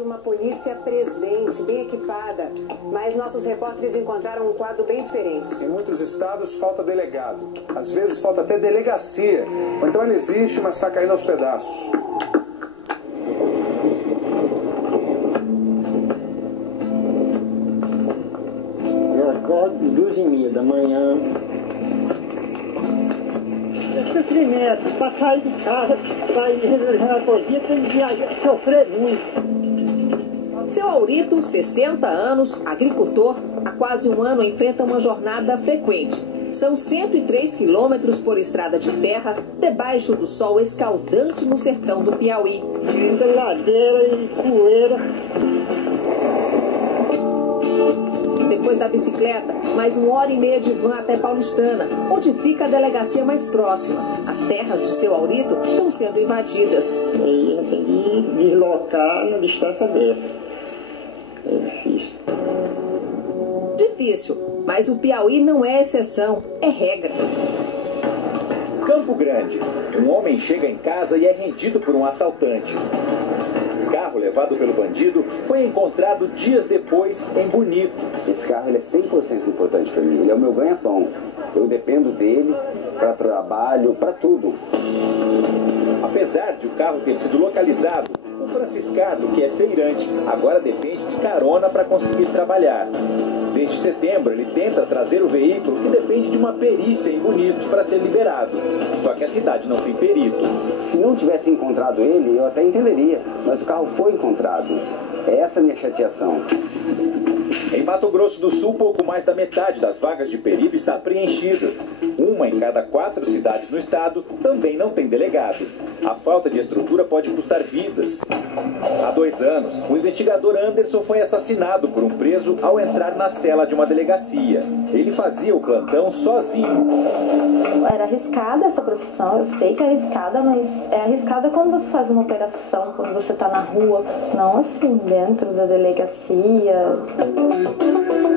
Uma polícia presente, bem equipada, mas nossos repórteres encontraram um quadro bem diferente. Em muitos estados falta delegado, às vezes falta até delegacia, ou então ela existe, mas está caindo aos pedaços. Eu acordo 2h30 da manhã. Sofrimento, para sair de casa, para ir resolver a coisa, tem que sofrer muito. Seu Aurito, 60 anos, agricultor, há quase um ano enfrenta uma jornada frequente. São 103 quilômetros por estrada de terra, debaixo do sol escaldante no sertão do Piauí. Muita ladeira e poeira. Depois da bicicleta, mais 1h30 de van até Paulistana, onde fica a delegacia mais próxima. As terras de seu Aurito estão sendo invadidas. Aí eu tenho que deslocar na distância dessa. É difícil. Difícil, mas o Piauí não é exceção, é regra. Campo Grande. Um homem chega em casa e é rendido por um assaltante. O carro levado pelo bandido foi encontrado dias depois em Bonito. Esse carro ele é 100% importante para mim. Ele é o meu ganha-pão. Eu dependo dele para trabalho, para tudo. Apesar de o carro ter sido localizado, o franciscano, que é feirante, agora depende de carona para conseguir trabalhar. Desde setembro, ele tenta trazer o veículo que depende de uma perícia em Bonito para ser liberado. Só que a cidade não tem perito. Se não tivesse encontrado ele, eu até entenderia. Mas o carro foi encontrado. É essa a minha chateação. Em Mato Grosso do Sul, pouco mais da metade das vagas de perito está preenchida. Uma em cada 4 cidades no estado também não tem delegado. A falta de estrutura pode custar vidas. Há 2 anos, o investigador Anderson foi assassinado por um preso ao entrar na cela de uma delegacia. Ele fazia o plantão sozinho. Era arriscada essa profissão, eu sei que é arriscada, mas é arriscada quando você faz uma operação, quando você está na rua, não assim dentro da delegacia.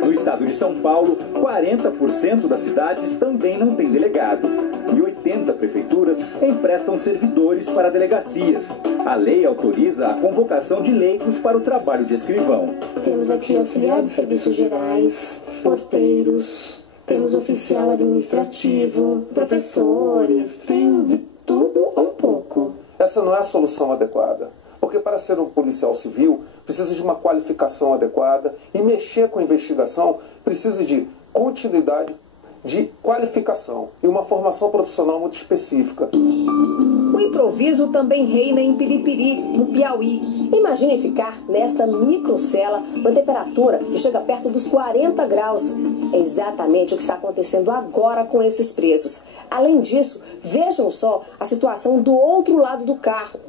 No estado de São Paulo, 40% das cidades também não tem delegado. E 80 prefeituras emprestam servidores para delegacias. A lei autoriza a convocação de leigos para o trabalho de escrivão. Temos aqui auxiliar de serviços gerais, porteiros, temos oficial administrativo, professores, tem de tudo um pouco. Essa não é a solução adequada. Porque para ser um policial civil, precisa de uma qualificação adequada e mexer com a investigação precisa de continuidade de qualificação e uma formação profissional muito específica. O improviso também reina em Piripiri, no Piauí. Imagine ficar nesta microcela, uma temperatura que chega perto dos 40 graus. É exatamente o que está acontecendo agora com esses presos. Além disso, vejam só a situação do outro lado do carro.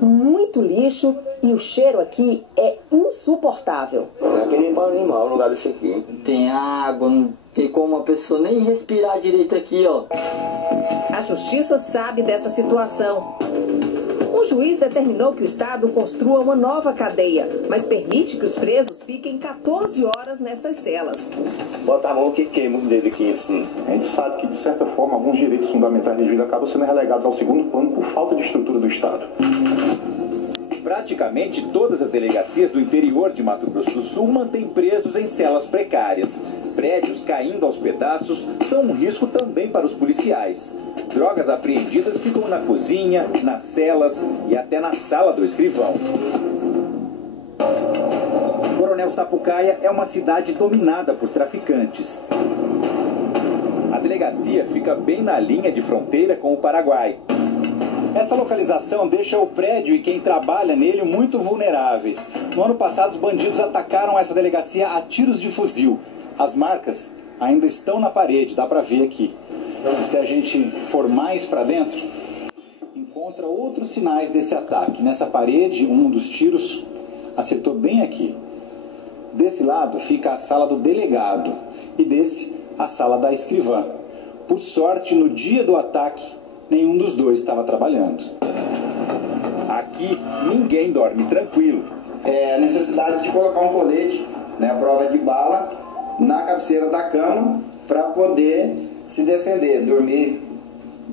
Muito lixo e o cheiro aqui é insuportável. Não é que nem para animal no lugar desse aqui. Tem água, não tem como uma pessoa nem respirar direito aqui, ó. A justiça sabe dessa situação. O juiz determinou que o Estado construa uma nova cadeia, mas permite que os presos fiquem 14 horas nessas celas. Bota a mão que queima o dedo aqui, assim. A gente sabe que, de certa forma, alguns direitos fundamentais de vida acabam sendo relegados ao segundo plano por falta de estrutura do Estado. Praticamente todas as delegacias do interior de Mato Grosso do Sul mantêm presos em celas precárias. Prédios caindo aos pedaços são um risco também para os policiais. Drogas apreendidas ficam na cozinha, nas celas e até na sala do escrivão. Coronel Sapucaia é uma cidade dominada por traficantes. A delegacia fica bem na linha de fronteira com o Paraguai. Essa localização deixa o prédio e quem trabalha nele muito vulneráveis. No ano passado, os bandidos atacaram essa delegacia a tiros de fuzil. As marcas ainda estão na parede, dá para ver aqui. Se a gente for mais para dentro, encontra outros sinais desse ataque. Nessa parede, um dos tiros acertou bem aqui. Desse lado fica a sala do delegado e desse a sala da escrivã. Por sorte, no dia do ataque, nenhum dos dois estava trabalhando. Aqui, ninguém dorme tranquilo. É a necessidade de colocar um colete, né, a prova de bala, na cabeceira da cama para poder se defender, dormir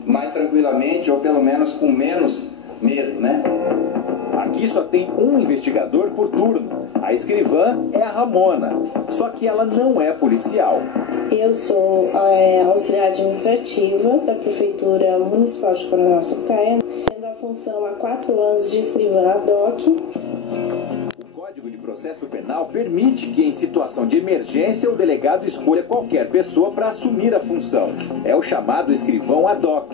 mais tranquilamente ou pelo menos com menos medo, né? Aqui só tem um investigador por turno. A escrivã é a Ramona, só que ela não é policial. Eu sou auxiliar administrativa da Prefeitura Municipal de Coronel Sapucaia, tendo a função há 4 anos de escrivã ad hoc. O Código de Processo Penal permite que, em situação de emergência, o delegado escolha qualquer pessoa para assumir a função. É o chamado escrivão ad hoc.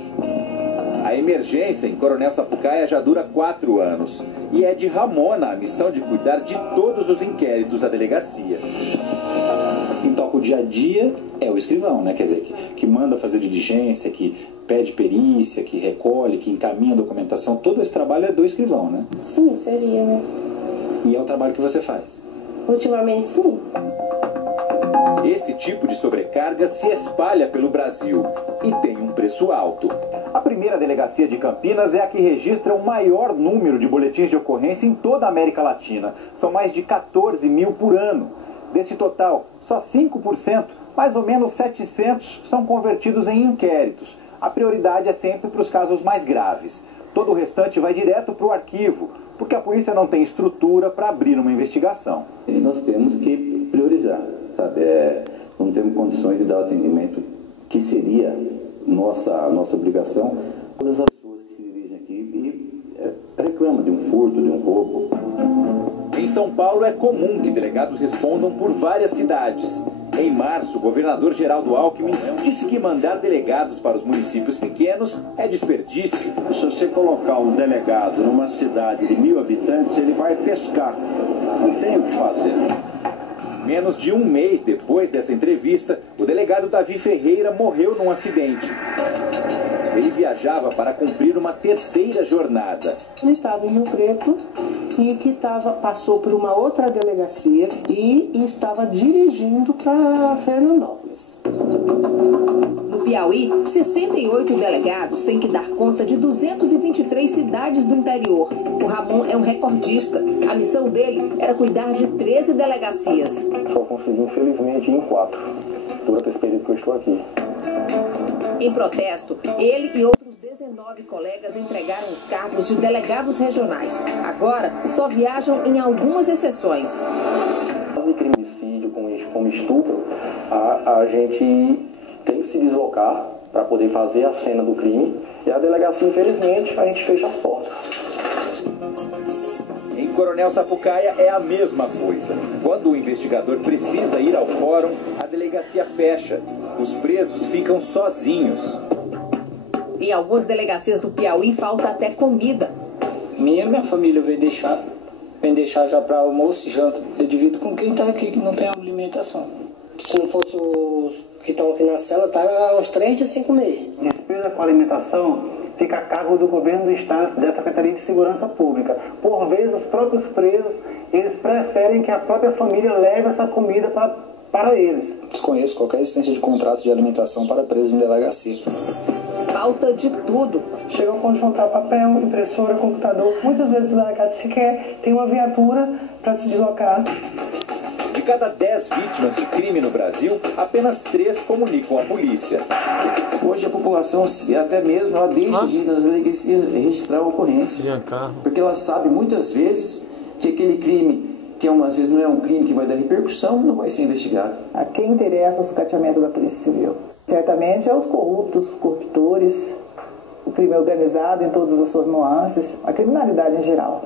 A emergência em Coronel Sapucaia já dura 4 anos. E é de Ramona a missão de cuidar de todos os inquéritos da delegacia. Quem toca o dia a dia é o escrivão, né? Quer dizer, que manda fazer diligência, que pede perícia, que recolhe, que encaminha a documentação. Todo esse trabalho é do escrivão, né? Sim, seria, né? E é o trabalho que você faz? Ultimamente, sim. Esse tipo de sobrecarga se espalha pelo Brasil e tem um preço alto. A primeira delegacia de Campinas é a que registra o maior número de boletins de ocorrência em toda a América Latina. São mais de 14 mil por ano. Desse total, só 5%, mais ou menos 700, são convertidos em inquéritos. A prioridade é sempre para os casos mais graves. Todo o restante vai direto para o arquivo, porque a polícia não tem estrutura para abrir uma investigação. Nós temos que priorizar, sabe? Não temos condições de dar o atendimento que seria nossa obrigação. Todas as pessoas que se dirigem aqui e reclamam de um furto, de um roubo. Em São Paulo é comum que delegados respondam por várias cidades. Em março, o governador Geraldo Alckmin disse que mandar delegados para os municípios pequenos é desperdício. Se você colocar um delegado numa cidade de 1000 habitantes, ele vai pescar. Não tem o que fazer. Menos de um mês depois dessa entrevista, o delegado Davi Ferreira morreu num acidente. Ele viajava para cumprir uma terceira jornada. Ele estava em Rio Preto e que passou por uma outra delegacia e estava dirigindo para Fernandópolis. No Piauí, 68 delegados têm que dar conta de 223 cidades do interior. O Ramon é um recordista. A missão dele era cuidar de 13 delegacias. Só consegui, infelizmente, em 4, durante esse período que eu estou aqui. Em protesto, ele e outros 19 colegas entregaram os cargos de delegados regionais. Agora, só viajam em algumas exceções. Quase criminicídio como estupro, a gente tem que se deslocar para poder fazer a cena do crime. E a delegacia, infelizmente, a gente fecha as portas. Em Coronel Sapucaia é a mesma coisa. Quando o investigador precisa ir ao fórum, a delegacia fecha. Os presos ficam sozinhos. Em algumas delegacias do Piauí falta até comida. Minha família veio deixar já para almoço e janta. Eu divido com quem está aqui que não tem alimentação. Se não fosse os que estão aqui na cela, tá uns 3 dias sem comer. Despesa com alimentação fica a cargo do governo do estado, da Secretaria de Segurança Pública. Por vezes, os próprios presos, eles preferem que a própria família leve essa comida para eles. Desconheço qualquer existência de contrato de alimentação para presos em delegacia. Falta de tudo. Chega ao ponto de faltar papel, impressora, computador. Muitas vezes o delegado sequer tem uma viatura para se deslocar. De cada 10 vítimas de crime no Brasil, apenas 3 comunicam à polícia. Hoje a população, até mesmo, ela deixa de ir nas delegacias registrar a ocorrência. Porque ela sabe muitas vezes que aquele crime, que às vezes não é um crime que vai dar repercussão, não vai ser investigado. A quem interessa o sucateamento da Polícia Civil? Certamente é os corruptos, os corruptores, o crime organizado em todas as suas nuances, a criminalidade em geral.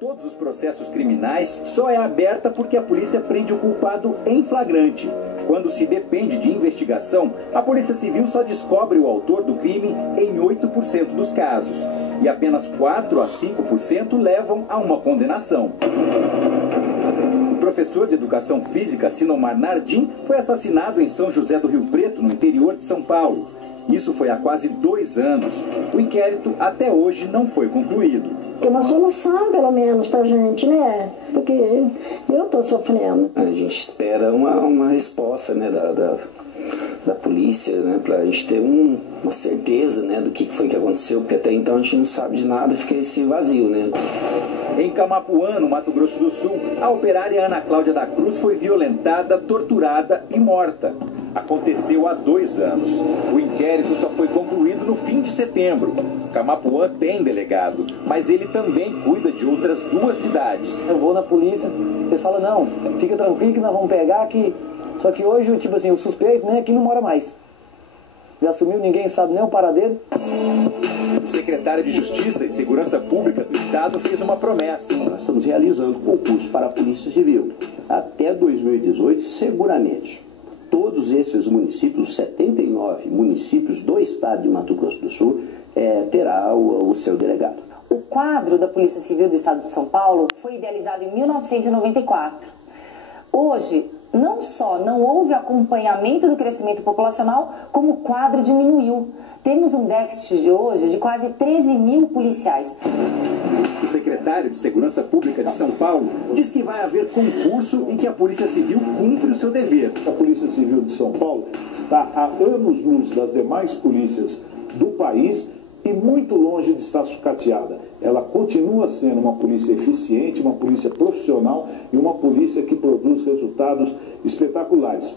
Todos os processos criminais só é aberta porque a polícia prende o culpado em flagrante. Quando se depende de investigação, a Polícia Civil só descobre o autor do crime em 8% dos casos. E apenas 4 a 5% levam a uma condenação. O professor de Educação Física, Sinomar Nardim, foi assassinado em São José do Rio Preto, no interior de São Paulo. Isso foi há quase 2 anos. O inquérito até hoje não foi concluído. Tem uma solução, pelo menos, pra gente, né? Porque eu tô sofrendo. A gente espera uma resposta, né, da polícia, né, pra gente ter uma certeza, né, do que foi que aconteceu, porque até então a gente não sabe de nada, fica esse vazio, né. Em Camapuã, no Mato Grosso do Sul, a operária Ana Cláudia da Cruz foi violentada, torturada e morta. aconteceu há 2 anos. O inquérito só foi concluído no fim de setembro. Camapuã tem delegado, mas ele também cuida de outras 2 cidades. Eu vou na polícia, eles falam, não, fica tranquilo que nós vamos pegar aqui. Só que hoje, tipo assim, o suspeito, né, aqui não mora mais. Já sumiu, ninguém sabe nem o paradeiro. O secretário de Justiça e Segurança Pública do Estado fez uma promessa. Nós estamos realizando concurso para a Polícia Civil. Até 2018, seguramente, todos esses municípios, 79 municípios do estado de Mato Grosso do Sul, terá o seu delegado. O quadro da Polícia Civil do Estado de São Paulo foi idealizado em 1994. Hoje, não só não houve acompanhamento do crescimento populacional, como o quadro diminuiu. Temos um déficit de hoje de quase 13 mil policiais. O secretário de Segurança Pública de São Paulo diz que vai haver concurso e que a Polícia Civil cumpre o seu dever. A Polícia Civil de São Paulo está há anos-luz das demais polícias do país e muito longe de estar sucateada. Ela continua sendo uma polícia eficiente, uma polícia profissional e uma polícia que produz resultados espetaculares.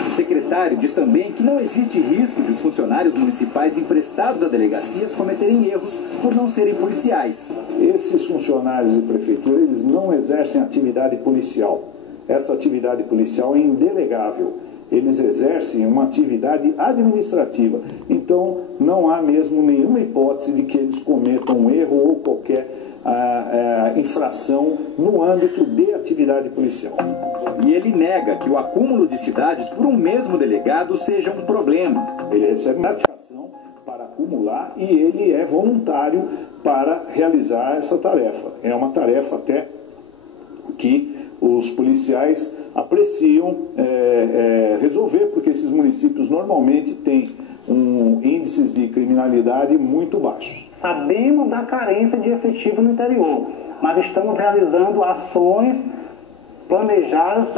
O secretário diz também que não existe risco de os funcionários municipais emprestados a delegacias cometerem erros por não serem policiais. Esses funcionários de prefeitura, eles não exercem atividade policial. Essa atividade policial é indelegável. Eles exercem uma atividade administrativa. Então, não há mesmo nenhuma hipótese de que eles cometam um erro ou qualquer infração no âmbito de atividade policial. E ele nega que o acúmulo de cidades por um mesmo delegado seja um problema. Ele recebe gratificação para acumular e ele é voluntário para realizar essa tarefa. É uma tarefa até que os policiais apreciam resolver, porque esses municípios normalmente têm índices de criminalidade muito baixos. Sabemos da carência de efetivo no interior, mas estamos realizando ações planejadas